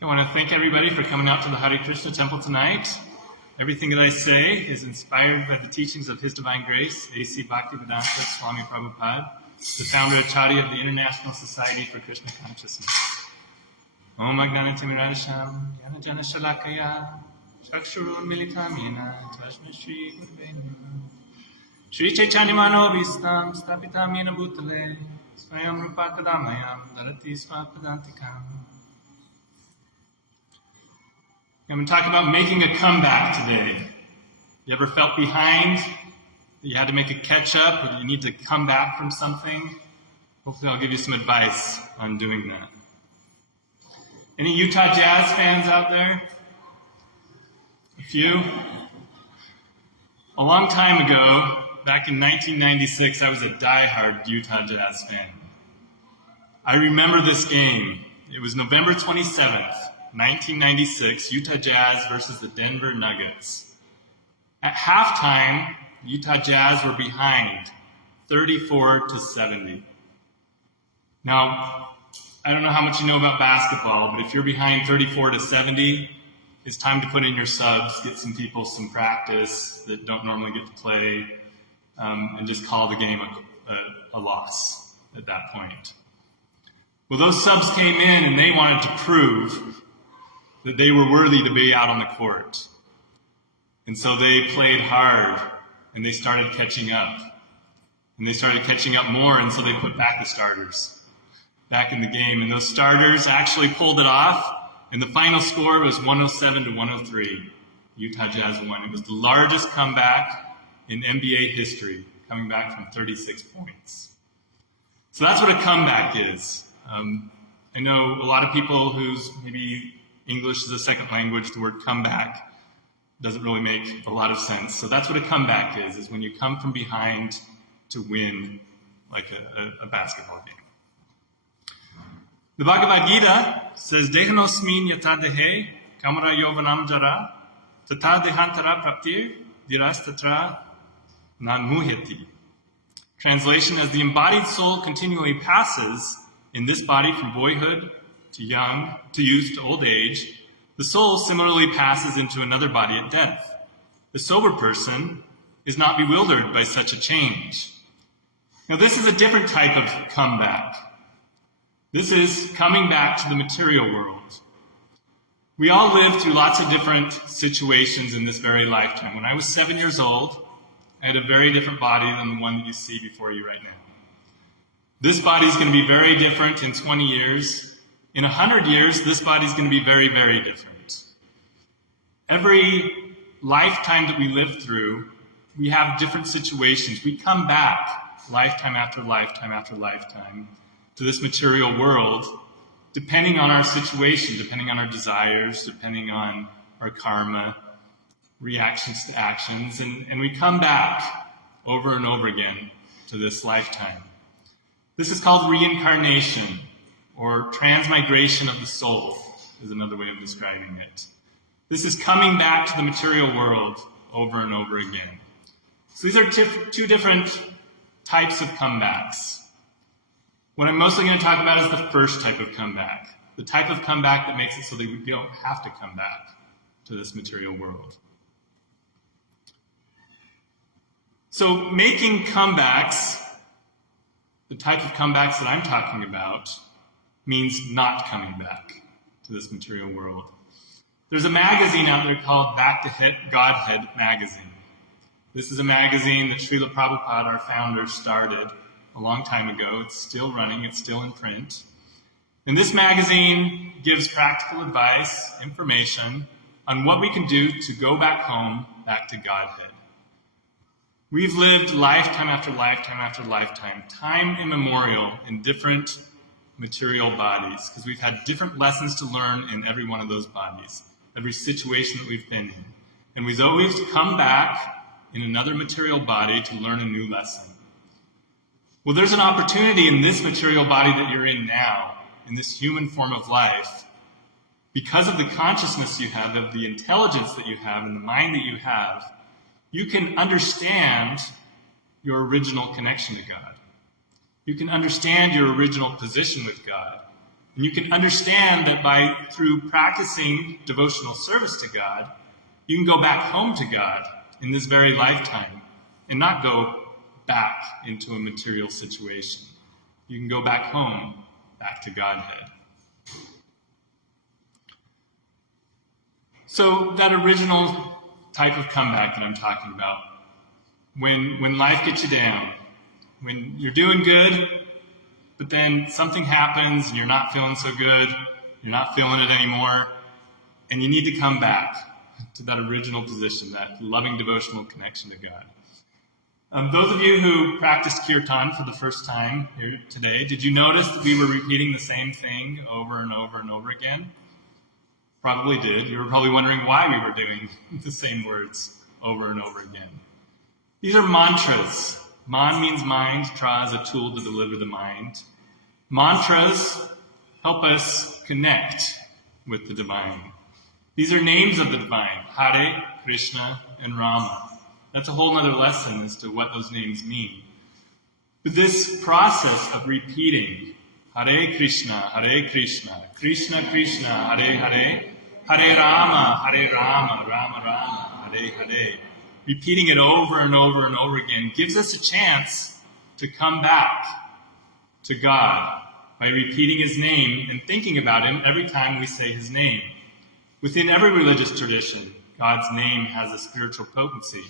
I want to thank everybody for coming out to the Hare Krishna temple tonight. Everything that I say is inspired by the teachings of His Divine Grace, A.C. Bhaktivedanta Swami Prabhupada, the founder Acharya of the International Society for Krishna Consciousness. Om Agnanatimirasham, Jnana Shalakaya, Chakshurun Militamina, Tashma Shri Gurve Namaha. Shri Chaitanya Manobhistam, Stapitam Yena Bhutale, Swayam Rupa Kadamayam, Dalati Svapadantikam. I'm going to talk about making a comeback today. You ever felt behind, that you had to make a catch-up, or that you need to come back from something? Hopefully I'll give you some advice on doing that. Any Utah Jazz fans out there? A few? A long time ago, back in 1996, I was a die-hard Utah Jazz fan. I remember this game. It was November 27th. 1996, Utah Jazz versus the Denver Nuggets. At halftime, Utah Jazz were behind 34-70. Now, I don't know how much you know about basketball, but if you're behind 34-70, it's time to put in your subs, get some people some practice that don't normally get to play, and just call the game a loss at that point. Well, those subs came in and they wanted to prove that they were worthy to be out on the court. And so they played hard, and they started catching up. And they started catching up more, and so they put back the starters back in the game. And those starters actually pulled it off, and the final score was 107-103. Utah Jazz won. It was the largest comeback in NBA history, coming back from 36 points. So that's what a comeback is. I know a lot of people whose maybe English is a second language, the word comeback doesn't really make a lot of sense. So that's what a comeback is when you come from behind to win like a basketball game. The Bhagavad Gita says, Dehanosmin yata dehe kamara yovanam jara tata dehantara praptir dirastatra nanmuhyati. Translation, as the embodied soul continually passes in this body from boyhood to young, to youth, to old age, the soul similarly passes into another body at death. The sober person is not bewildered by such a change. Now, this is a different type of comeback. This is coming back to the material world. We all live through lots of different situations in this very lifetime. When I was 7 years old, I had a very different body than the one that you see before you right now. This body is going to be very different in 20 years. In 100 years, this body is going to be very, very different. Every lifetime that we live through, we have different situations. We come back lifetime after lifetime after lifetime to this material world, depending on our situation, depending on our desires, depending on our karma, reactions to actions, and we come back over and over again to this lifetime. This is called reincarnation, or transmigration of the soul, is another way of describing it. This is coming back to the material world over and over again. So these are two different types of comebacks. What I'm mostly going to talk about is the first type of comeback, the type of comeback that makes it so that we don't have to come back to this material world. So making comebacks, the type of comebacks that I'm talking about, means not coming back to this material world. There's a magazine out there called Back to Godhead magazine. This is a magazine that Srila Prabhupada, our founder, started a long time ago. It's still running, it's still in print. And this magazine gives practical advice, information on what we can do to go back home, back to Godhead. We've lived lifetime after lifetime after lifetime, time immemorial, in different material bodies, because we've had different lessons to learn in every one of those bodies, every situation that we've been in. And we've always come back in another material body to learn a new lesson. Well, there's an opportunity in this material body that you're in now, in this human form of life, because of the consciousness you have, of the intelligence that you have, and the mind that you have, you can understand your original connection to God. You can understand your original position with God. And you can understand that through practicing devotional service to God, you can go back home to God in this very lifetime and not go back into a material situation. You can go back home, back to Godhead. So that original type of comeback that I'm talking about, when life gets you down, when you're doing good, but then something happens and you're not feeling so good, you're not feeling it anymore, and you need to come back to that original position, that loving devotional connection to God. Those of you who practiced kirtan for the first time here today, did you notice that we were repeating the same thing over and over and over again? Probably did. You were probably wondering why we were doing the same words over and over again. These are mantras. Man means mind, tra is a tool to deliver the mind. Mantras help us connect with the divine. These are names of the divine, Hare, Krishna, and Rama. That's a whole other lesson as to what those names mean. But this process of repeating Hare Krishna, Krishna Krishna, Hare Hare, Hare Rama, Rama Rama, Hare Hare. Repeating it over and over and over again gives us a chance to come back to God by repeating his name and thinking about him every time we say his name. Within every religious tradition, God's name has a spiritual potency.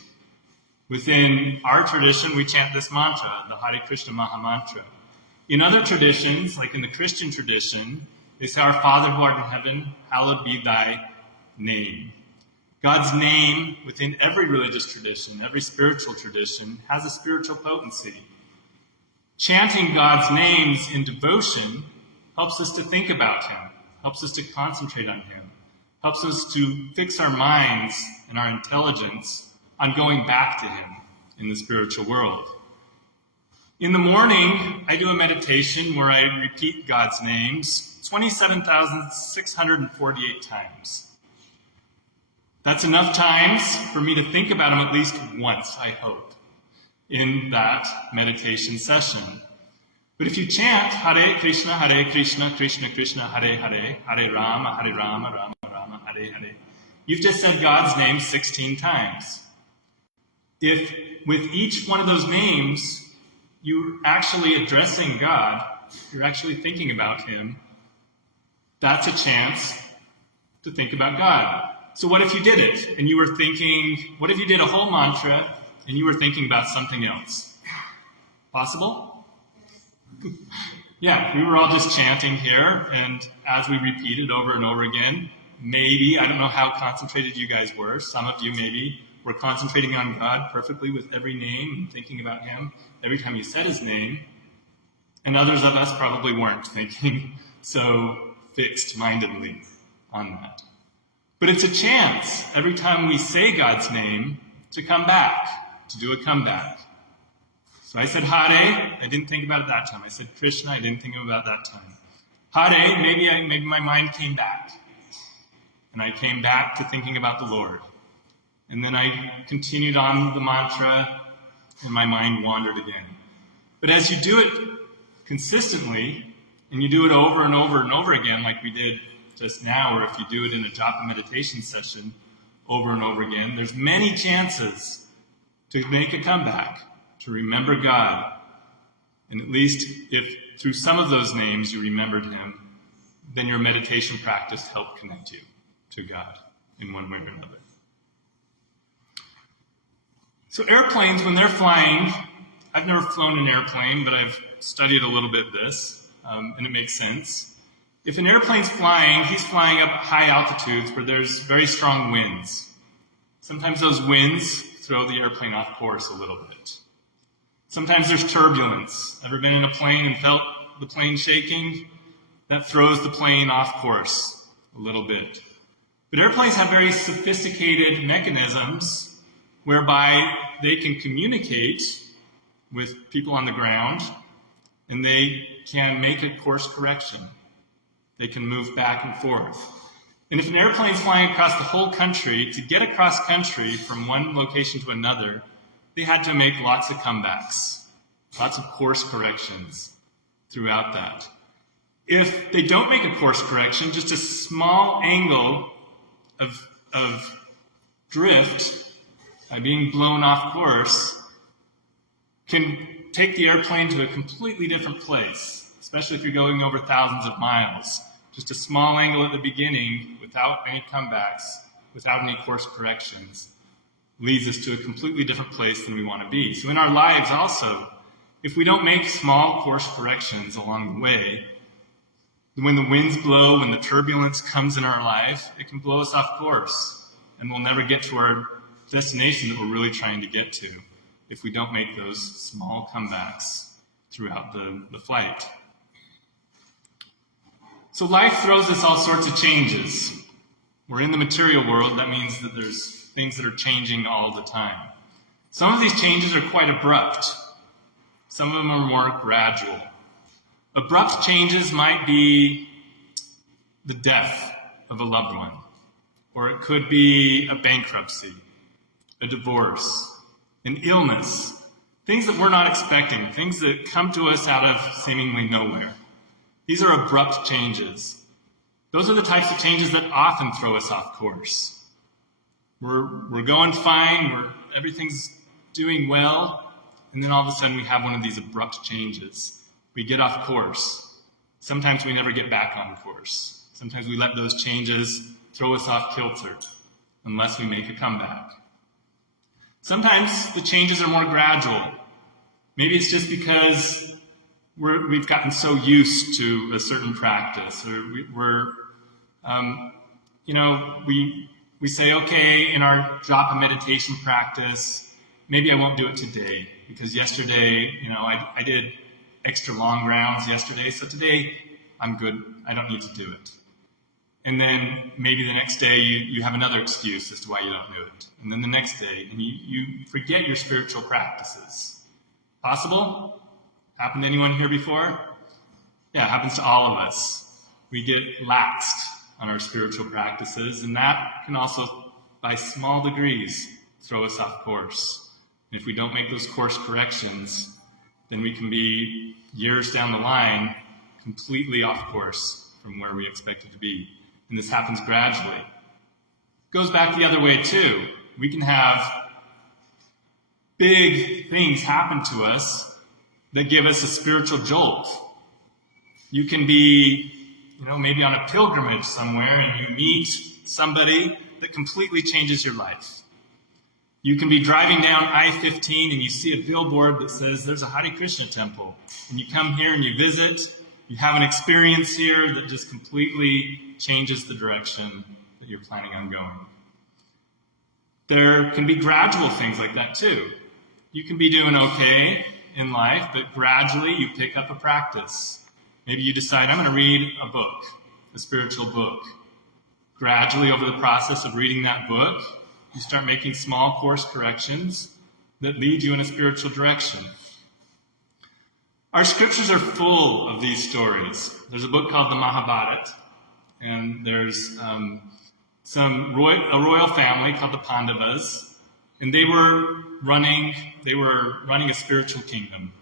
Within our tradition, we chant this mantra, the Hare Krishna Maha Mantra. In other traditions, like in the Christian tradition, they say, Our Father who art in heaven, hallowed be thy name. God's name, within every religious tradition, every spiritual tradition, has a spiritual potency. Chanting God's names in devotion helps us to think about him, helps us to concentrate on him, helps us to fix our minds and our intelligence on going back to him in the spiritual world. In the morning, I do a meditation where I repeat God's names 27,648 times. That's enough times for me to think about him at least once, I hope, in that meditation session. But if you chant Hare Krishna, Krishna Krishna, Hare Hare, Hare Rama, Rama Rama, Hare Hare, you've just said God's name 16 times. If with each one of those names, you're actually addressing God, you're actually thinking about him, that's a chance to think about God. So what if you did it and you were thinking, what if you did a whole mantra and you were thinking about something else? Possible? Yeah, we were all just chanting here, and as we repeated over and over again, maybe, I don't know how concentrated you guys were, some of you maybe were concentrating on God perfectly with every name and thinking about him every time you said his name, and others of us probably weren't thinking so fixed-mindedly on that. But it's a chance every time we say God's name to come back, to do a comeback. So I said Hare, I didn't think about it that time. I said Krishna, I didn't think about that time. Hare, maybe my mind came back. And I came back to thinking about the Lord. And then I continued on the mantra, and my mind wandered again. But as you do it consistently, and you do it over and over and over again, like we did just now, or if you do it in a japa meditation session over and over again, there's many chances to make a comeback, to remember God. And at least if through some of those names you remembered him, then your meditation practice helped connect you to God in one way or another. So airplanes, when they're flying, I've never flown an airplane, but I've studied a little bit this, and it makes sense. If an airplane's flying, he's flying up at high altitudes where there's very strong winds. Sometimes those winds throw the airplane off course a little bit. Sometimes there's turbulence. Ever been in a plane and felt the plane shaking? That throws the plane off course a little bit. But airplanes have very sophisticated mechanisms whereby they can communicate with people on the ground, and they can make a course correction. They can move back and forth. And if an airplane is flying across the whole country, to get across country from one location to another, they had to make lots of comebacks, lots of course corrections throughout that. If they don't make a course correction, just a small angle of drift by being blown off course can take the airplane to a completely different place, especially if you're going over thousands of miles. Just a small angle at the beginning, without any comebacks, without any course corrections, leads us to a completely different place than we want to be. So in our lives also, if we don't make small course corrections along the way, when the winds blow, when the turbulence comes in our life, it can blow us off course, and we'll never get to our destination that we're really trying to get to if we don't make those small comebacks throughout the flight. So life throws us all sorts of changes. We're in the material world. That means that there's things that are changing all the time. Some of these changes are quite abrupt. Some of them are more gradual. Abrupt changes might be the death of a loved one, or it could be a bankruptcy, a divorce, an illness, things that we're not expecting, things that come to us out of seemingly nowhere. These are abrupt changes. Those are the types of changes that often throw us off course. We're going fine, everything's doing well, and then all of a sudden we have one of these abrupt changes. We get off course. Sometimes we never get back on course. Sometimes we let those changes throw us off kilter unless we make a comeback. Sometimes the changes are more gradual. Maybe it's just because we've gotten so used to a certain practice, or we say, okay, in our japa meditation practice, maybe I won't do it today because yesterday, I did extra long rounds yesterday, so today I'm good. I don't need to do it. And then maybe the next day you have another excuse as to why you don't do it. And then the next day, and you forget your spiritual practices. Possible? Happened to anyone here before? Yeah, it happens to all of us. We get laxed on our spiritual practices, and that can also, by small degrees, throw us off course. And if we don't make those course corrections, then we can be years down the line completely off course from where we expected to be. And this happens gradually. It goes back the other way too. We can have big things happen to us that give us a spiritual jolt. You can be, maybe on a pilgrimage somewhere and you meet somebody that completely changes your life. You can be driving down I-15 and you see a billboard that says there's a Hare Krishna temple. And you come here and you visit, you have an experience here that just completely changes the direction that you're planning on going. There can be gradual things like that too. You can be doing okay in life, but gradually you pick up a practice. Maybe you decide, I'm going to read a book, a spiritual book. Gradually, over the process of reading that book, you start making small course corrections that lead you in a spiritual direction. Our scriptures are full of these stories. There's a book called the Mahabharata, and there's a royal family called the Pandavas, and they were running a spiritual kingdom.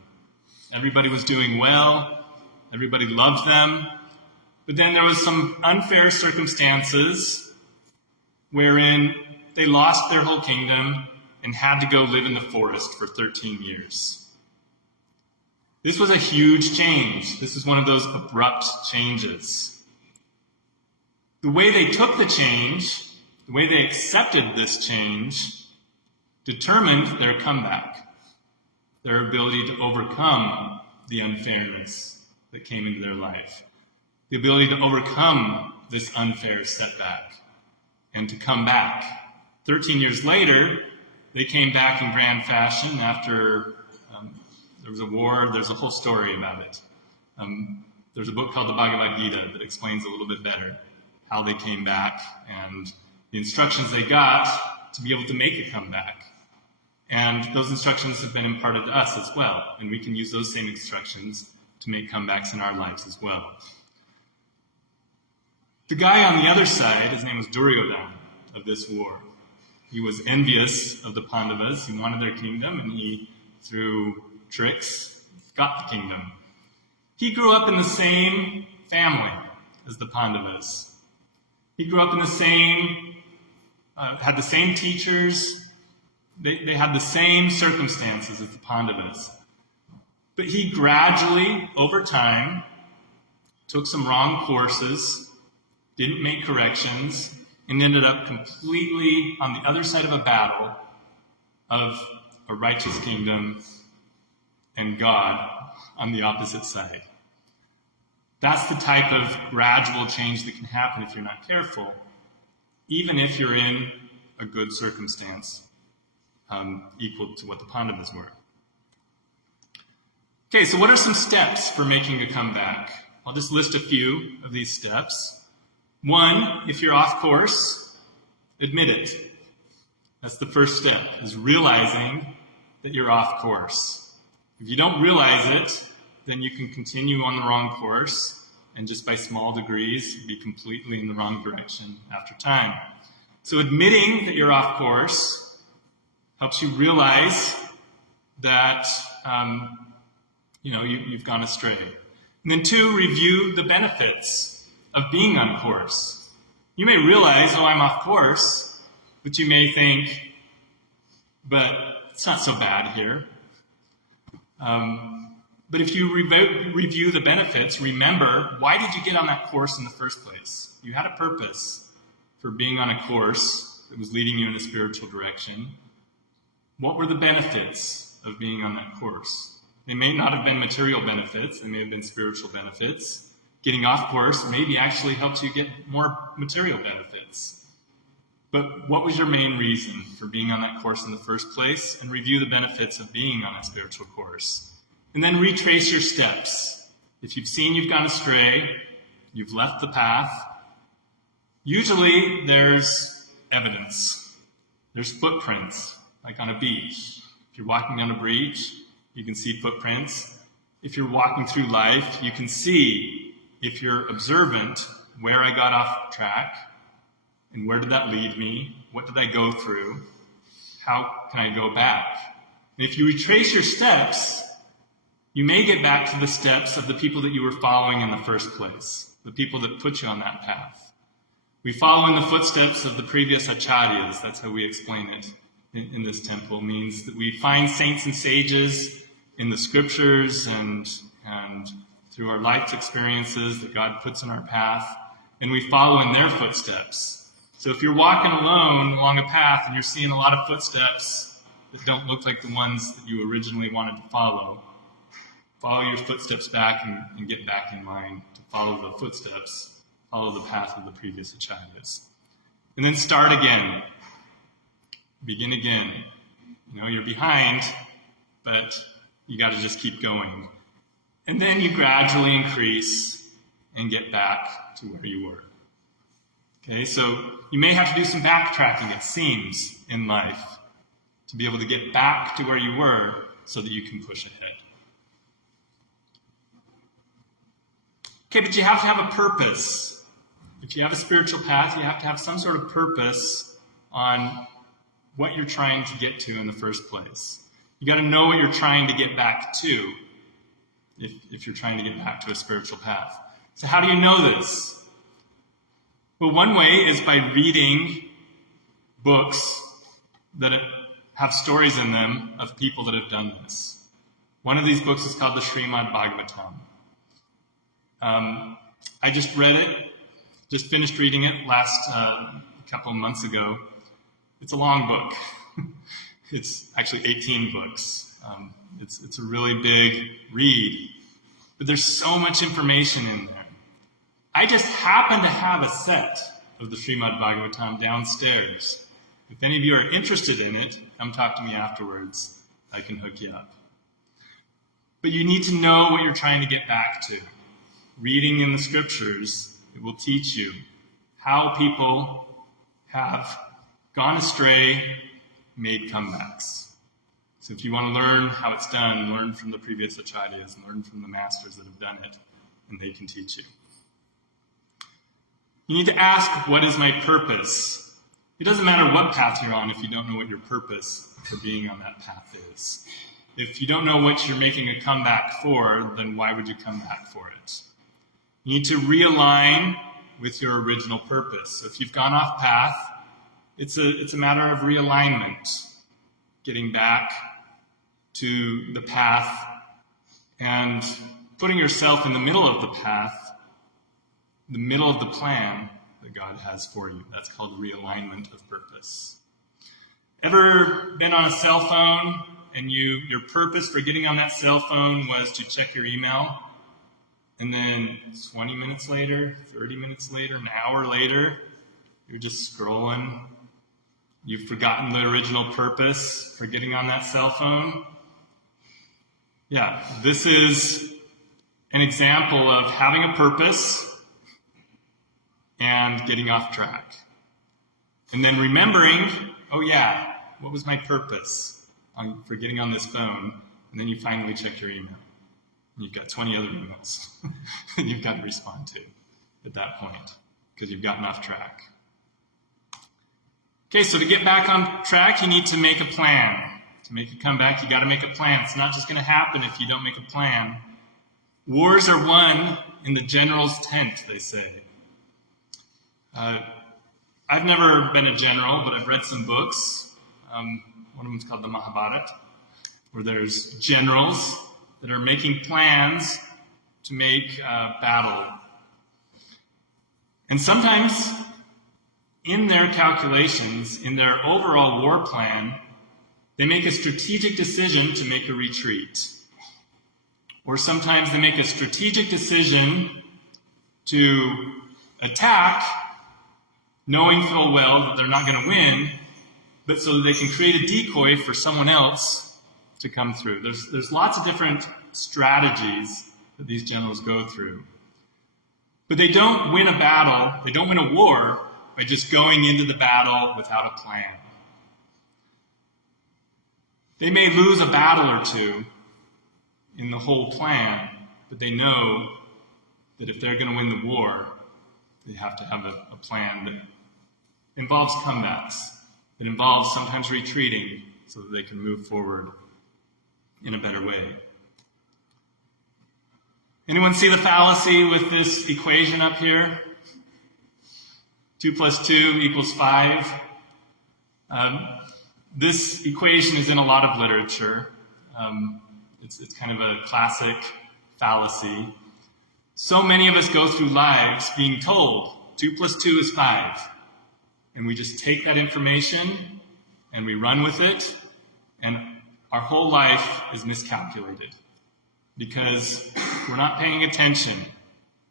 Everybody was doing well. Everybody loved them. But then there was some unfair circumstances wherein they lost their whole kingdom and had to go live in the forest for 13 years. This was a huge change. This is one of those abrupt changes. The way they took the change, the way they accepted this change, determined their comeback, their ability to overcome the unfairness that came into their life, the ability to overcome this unfair setback and to come back. 13 years later, they came back in grand fashion after there was a war. There's a whole story about it. There's a book called the Bhagavad Gita that explains a little bit better how they came back and the instructions they got to be able to make a comeback. And those instructions have been imparted to us as well, and we can use those same instructions to make comebacks in our lives as well. The guy on the other side, his name was Duryodhana of this war. He was envious of the Pandavas. He wanted their kingdom, and he, through tricks, got the kingdom. He grew up in the same family as the Pandavas. He grew up in the same, had the same teachers. They had the same circumstances as the Pandavas. But he gradually, over time, took some wrong courses, didn't make corrections, and ended up completely on the other side of a battle of a righteous kingdom and God on the opposite side. That's the type of gradual change that can happen if you're not careful, even if you're in a good circumstance equal to what the Pandavas were. Okay, so what are some steps for making a comeback? I'll just list a few of these steps. One, if you're off course, admit it. That's the first step, is realizing that you're off course. If you don't realize it, then you can continue on the wrong course and just by small degrees be completely in the wrong direction after time. So admitting that you're off course helps you realize that you've gone astray. And then two, review the benefits of being on course. You may realize, I'm off course, but you may think, but it's not so bad here. But if you review the benefits, remember, why did you get on that course in the first place? You had a purpose for being on a course that was leading you in a spiritual direction. What were the benefits of being on that course? They may not have been material benefits. They may have been spiritual benefits. Getting off course maybe actually helps you get more material benefits. But what was your main reason for being on that course in the first place? And review the benefits of being on a spiritual course. And then retrace your steps. If you've seen you've gone astray, you've left the path, usually there's evidence. There's footprints, like on a beach. If you're walking on a beach, you can see footprints. If you're walking through life, you can see, if you're observant, where I got off track and where did that lead me? What did I go through? How can I go back? And if you retrace your steps, you may get back to the steps of the people that you were following in the first place, the people that put you on that path. We follow in the footsteps of the previous acharyas. That's how we explain it in this temple. It means that we find saints and sages in the scriptures and through our life's experiences that God puts in our path, and we follow in their footsteps. So if you're walking alone along a path and you're seeing a lot of footsteps that don't look like the ones that you originally wanted to follow your footsteps back and get back in line to follow the footsteps, follow the path of the previous acharyas. And then start again. Begin again. You're behind, but you got to just keep going. And then you gradually increase and get back to where you were. Okay, so you may have to do some backtracking, it seems, in life to be able to get back to where you were so that you can push ahead. Okay, but you have to have a purpose. If you have a spiritual path, you have to have some sort of purpose on what you're trying to get to in the first place. You got to know what you're trying to get back to if you're trying to get back to a spiritual path. So how do you know this? Well, one way is by reading books that have stories in them of people that have done this. One of these books is called the Srimad Bhagavatam. I just read it, just finished reading it last couple of months ago. It's a long book. It's actually 18 books. It's a really big read, but there's so much information in there. I just happen to have a set of the Srimad Bhagavatam downstairs. If any of you are interested in it, come talk to me afterwards. I can hook you up. But you need to know what you're trying to get back to. Reading in the scriptures, it will teach you how people have gone astray, made comebacks. So if you want to learn how it's done, learn from the previous acharyas and learn from the masters that have done it, and they can teach you. You need to ask, what is my purpose? It doesn't matter what path you're on if you don't know what your purpose for being on that path is. If you don't know what you're making a comeback for, then why would you come back for it? You need to realign with your original purpose. So if you've gone off path, it's a matter of realignment, getting back to the path and putting yourself in the middle of the path, the middle of the plan that God has for you. That's called realignment of purpose. Ever been on a cell phone and your purpose for getting on that cell phone was to check your email, and then 20 minutes later, 30 minutes later, an hour later, you're just scrolling. You've forgotten the original purpose for getting on that cell phone? Yeah, this is an example of having a purpose and getting off track. And then remembering, oh yeah, what was my purpose for getting on this phone? And then you finally check your email. And you've got 20 other emails that you've got to respond to at that point because you've gotten off track. Okay, so to get back on track, you need to make a plan. To make a comeback, you got to make a plan. It's not just going to happen if you don't make a plan. Wars are won in the general's tent, they say. I've never been a general, but I've read some books. One of them is called the Mahabharata, where there's generals that are making plans to make battle. And sometimes in their calculations, in their overall war plan, they make a strategic decision to make a retreat. Or sometimes they make a strategic decision to attack, knowing full well that they're not going to win, but so that they can create a decoy for someone else to come through. There's lots of different strategies that these generals go through. But they don't win a battle, they don't win a war by just going into the battle without a plan. They may lose a battle or two in the whole plan, but they know that if they're going to win the war, they have to have a plan that involves comebacks, that involves sometimes retreating so that they can move forward in a better way. Anyone see the fallacy with this equation up here? 2 + 2 = 5. This equation is in a lot of literature. It's kind of a classic fallacy. So many of us go through lives being told 2 + 2 = 5. And we just take that information and we run with it, and our whole life is miscalculated because we're not paying attention.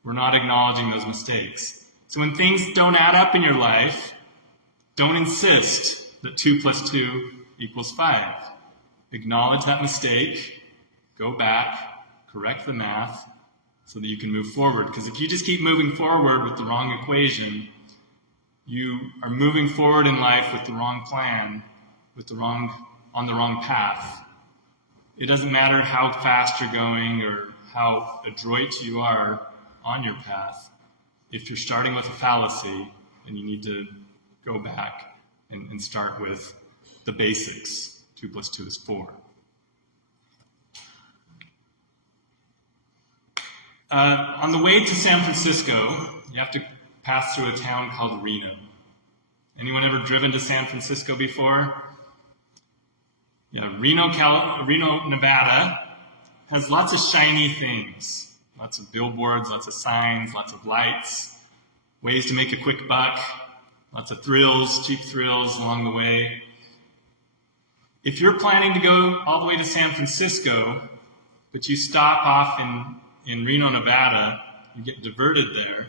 We're not acknowledging those mistakes. So when things don't add up in your life, don't insist that 2 + 2 = 5. Acknowledge that mistake, go back, correct the math, so that you can move forward. Because if you just keep moving forward with the wrong equation, you are moving forward in life with the wrong plan, on the wrong path. It doesn't matter how fast you're going or how adroit you are on your path. If you're starting with a fallacy, then you need to go back and start with the basics. 2 + 2 = 4. On the way to San Francisco, you have to pass through a town called Reno. Anyone ever driven to San Francisco before? Yeah, Reno, Nevada has lots of shiny things. Lots of billboards, lots of signs, lots of lights, ways to make a quick buck, lots of thrills, cheap thrills along the way. If you're planning to go all the way to San Francisco, but you stop off in Reno, Nevada, you get diverted there,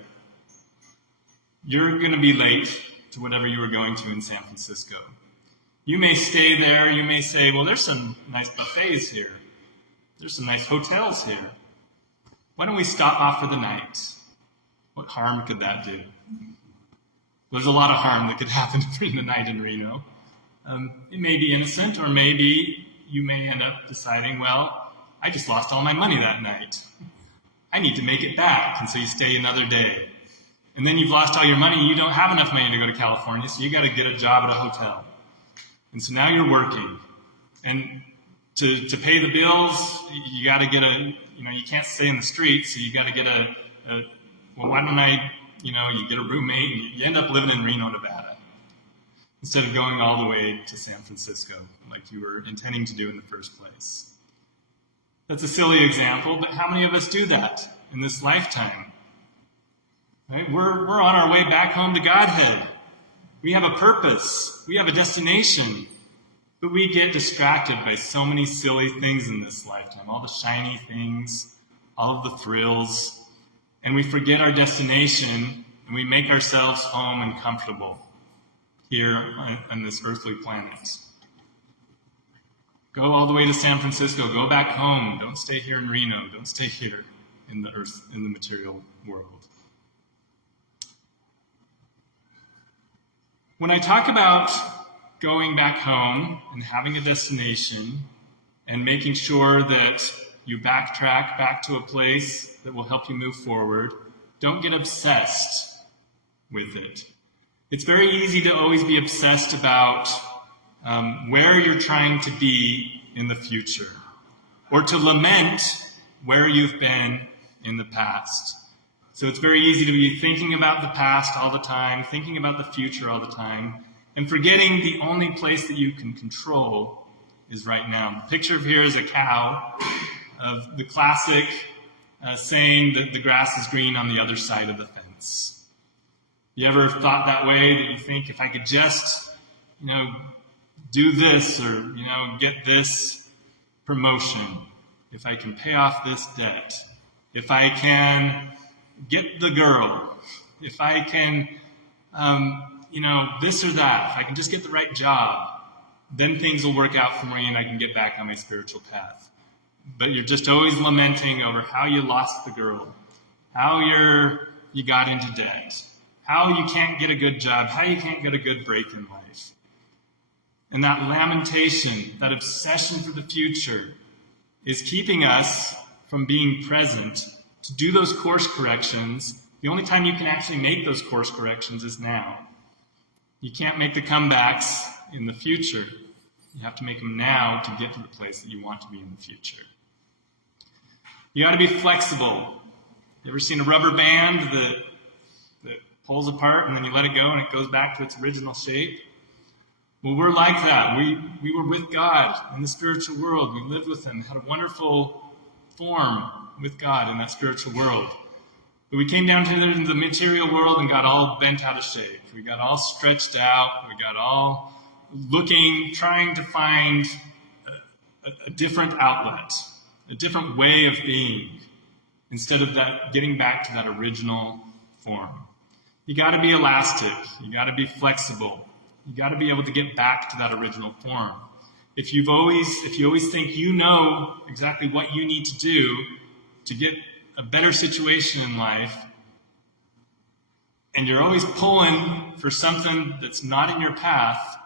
you're going to be late to whatever you were going to in San Francisco. You may stay there, you may say, well, there's some nice buffets here. There's some nice hotels here. Why don't we stop off for the night? What harm could that do? There's a lot of harm that could happen during the night in Reno. It may be innocent, or maybe you may end up deciding, well, I just lost all my money that night. I need to make it back, and so you stay another day. And then you've lost all your money, and you don't have enough money to go to California, so you got to get a job at a hotel. And so now you're working. And to pay the bills, you got to get you can't stay in the street, so you got to get well, why don't I, you get a roommate and you end up living in Reno, Nevada, instead of going all the way to San Francisco like you were intending to do in the first place. That's a silly example, but how many of us do that in this lifetime? Right? We're on our way back home to Godhead. We have a purpose. We have a destination. But we get distracted by so many silly things in this lifetime, all the shiny things, all of the thrills, and we forget our destination, and we make ourselves home and comfortable here on this earthly planet. Go all the way to San Francisco. Go back home. Don't stay here in Reno. Don't stay here in the earth, in the material world. When I talk about going back home and having a destination and making sure that you backtrack back to a place that will help you move forward, don't get obsessed with it. It's very easy to always be obsessed about where you're trying to be in the future, or to lament where you've been in the past. So it's very easy to be thinking about the past all the time, thinking about the future all the time, and forgetting the only place that you can control is right now. The picture here is a cow of the classic saying that the grass is green on the other side of the fence. You ever thought that way, that you think, if I could just, do this, or, get this promotion, if I can pay off this debt, if I can get the girl, if I can, this or that, if I can just get the right job, then things will work out for me and I can get back on my spiritual path. But you're just always lamenting over how you lost the girl, how you got into debt, how you can't get a good job, how you can't get a good break in life. And that lamentation, that obsession for the future, is keeping us from being present to do those course corrections. The only time you can actually make those course corrections is now. You can't make the comebacks in the future. You have to make them now to get to the place that you want to be in the future. You got to be flexible. You ever seen a rubber band that pulls apart and then you let it go and it goes back to its original shape? Well, we're like that. We were with God in the spiritual world. We lived with Him, had a wonderful form with God in that spiritual world. But we came down to the material world and got all bent out of shape. We got all stretched out. We got all looking, trying to find a different outlet, a different way of being, instead of that getting back to that original form. You got to be elastic. You got to be flexible. You got to be able to get back to that original form. If you always think you know exactly what you need to do to get a better situation in life, and you're always pulling for something that's not in your path,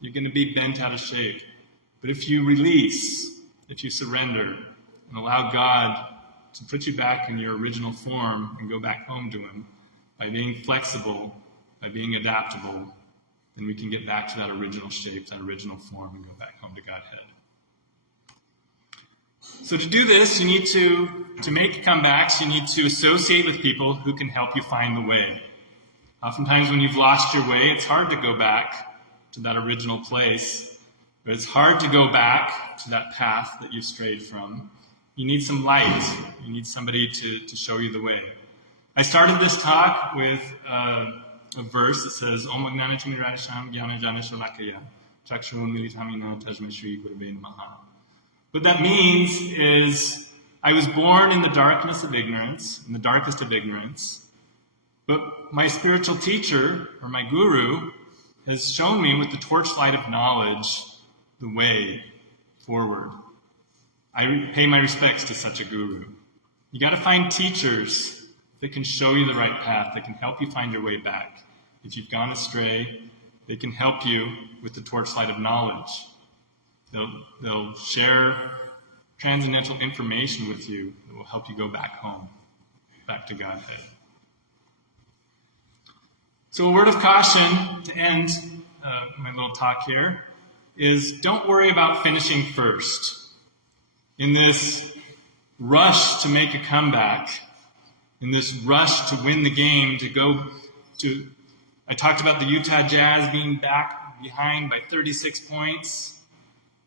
you're going to be bent out of shape. But if you release, if you surrender, and allow God to put you back in your original form and go back home to Him, by being flexible, by being adaptable, then we can get back to that original shape, that original form, and go back home to Godhead. So to do this, you need to make comebacks, you need to associate with people who can help you find the way. Oftentimes when you've lost your way, it's hard to go back to that original place, but it's hard to go back to that path that you've strayed from. You need some light. You need somebody to show you the way. I started this talk with a verse that says, Om Agnana Chimiradasham Gyana Jana Shalakaya Chakshun Militamina Tajma Shri Gurave Namaha. What that means is, I was born in the darkness of ignorance, in the darkest of ignorance, but my spiritual teacher, or my guru, has shown me with the torchlight of knowledge the way forward. I pay my respects to such a guru. You got to find teachers that can show you the right path, that can help you find your way back. If you've gone astray, they can help you with the torchlight of knowledge. They'll share transcendental information with you that will help you go back home, back to Godhead. So a word of caution to end my little talk here is, don't worry about finishing first. In this rush to make a comeback, In this rush to win the game, I talked about the Utah Jazz being back behind by 36 points.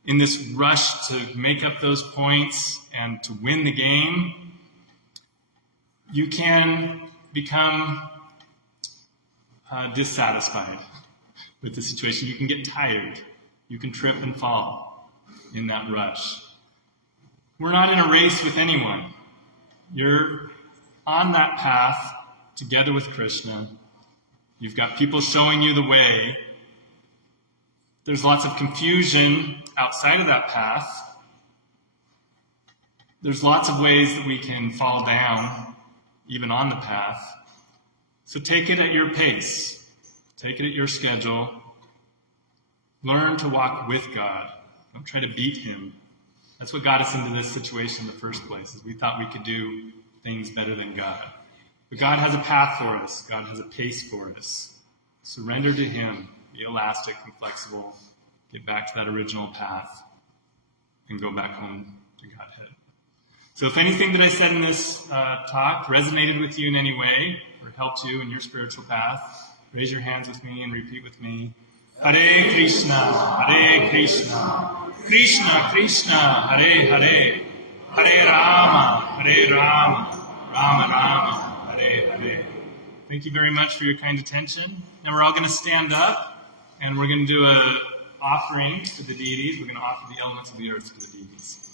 In this rush to make up those points and to win the game, you can become dissatisfied with the situation. You can get tired. You can trip and fall in that rush. We're not in a race with anyone. You're on that path together with Krishna. You've got people showing you the way. There's lots of confusion outside of that path. There's lots of ways that we can fall down, even on the path. So take it at your pace. Take it at your schedule. Learn to walk with God. Don't try to beat him. That's what got us into this situation in the first place, is we thought we could do things better than God. But God has a path for us. God has a pace for us. Surrender to him. Be elastic and flexible. Get back to that original path and go back home to Godhead. So if anything that I said in this talk resonated with you in any way or helped you in your spiritual path, raise your hands with me and repeat with me. Hare Krishna, Hare Krishna, Krishna Krishna, Hare Hare, Hare Rama, Rama Rama, Hare Hare. Thank you very much for your kind attention. Now we're all going to stand up and we're going to do an offering to the deities. We're going to offer the elements of the earth to the deities.